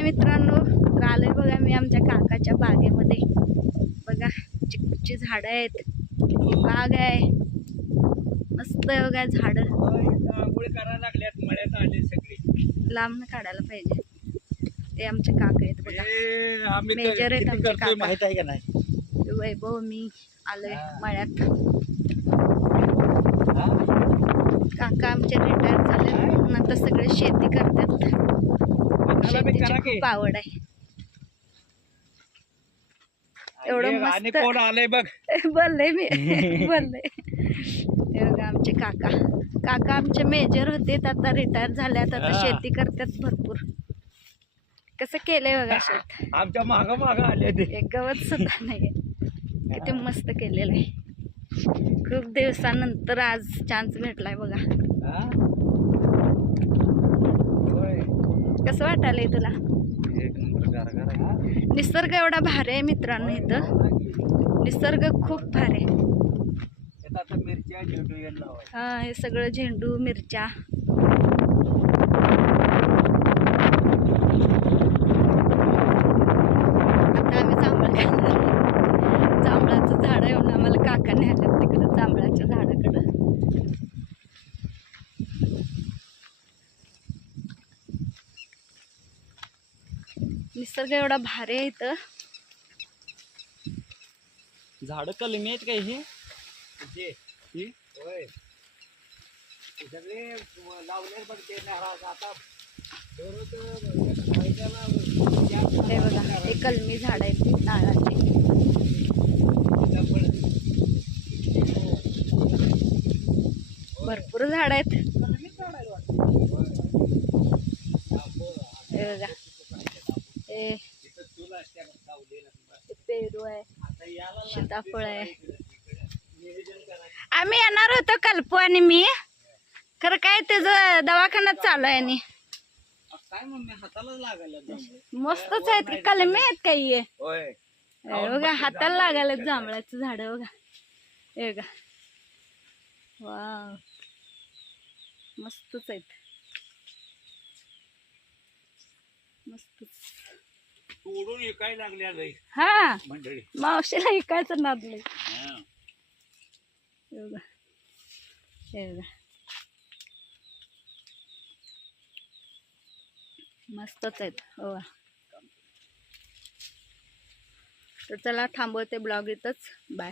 हाय मित्रांनो, तर आलोय बघा मी आमच्या काकाच्या बागेमध्ये. बघा चिकूची झाडं आहेत, बाग आहे मस्त आहे बघा. झाडं आंघोळ करायला लागल्यात, मळ्यात आले सगळे. लांब काढायला पाहिजे. ते आमचे काका आहेत बघा, आम्ही मेजर आहेत आमचे काका. माहित आहे का नाही? वैभव मी आलोय मळ्यात. काका आमचे रिटायर झाले म्हणून आता सगळे शेती करतात. शेतीची खूप आवड आहे. एवढं मस्त कोण आलंय बघ. बोलले मी बोलले. हे बघा आमचे काका. काका आमचे मेजर होते, आता रिटायर झाल्यात, आता शेती करतात भरपूर. कसं केलंय बघा शेत. आमच्या माग माग आले ते. एक गवत सुद्धा नाही. किती मस्त केलेलं आहे. खूप दिवसानंतर आज चान्स भेटलाय बघा. कसं वाटायलंय तुला? निसर्ग एवढा भारी आहे मित्रांनो. इथं निसर्ग खूप भारी आहे. हा, हे सगळं झेंडू मिरच्या. आता आम्ही जांभळ खाणार. जांभळाचं झाड आहे म्हणून आम्हाला काकाने आलं तिकडं जांभळाच्या झाडाकडं. निसर्ग एवढा भारी आहे इथं. झाड कलमी आहेत काय हे? सगळे लावले पण ते आता हे बघा, हे कलमी झाड आहेत नारळाचे. भरपूर झाड आहेत. हे बघा, हे पेरू आहे, सीताफळ आहे. आम्ही येणार होतो कल्पू आणि मी, खरं काय त्याचं दवाखान्यात चालू आहे. आणि काय मम्मी हाताला लागायला मस्तच आहेत की, कलमी आहेत काही. बघा हाताला लागायला जांभळाचं झाड बघा. हे बघा, वाव मस्तच आहेत, मस्तच. तोडून विकायला लागले. हा, मंडळी मावशीला इकायचं नादलंय. हे बघा, हे बघा मस्तच आहेत. हो, तर चला थांबवते ब्लॉग इथंच. बाय.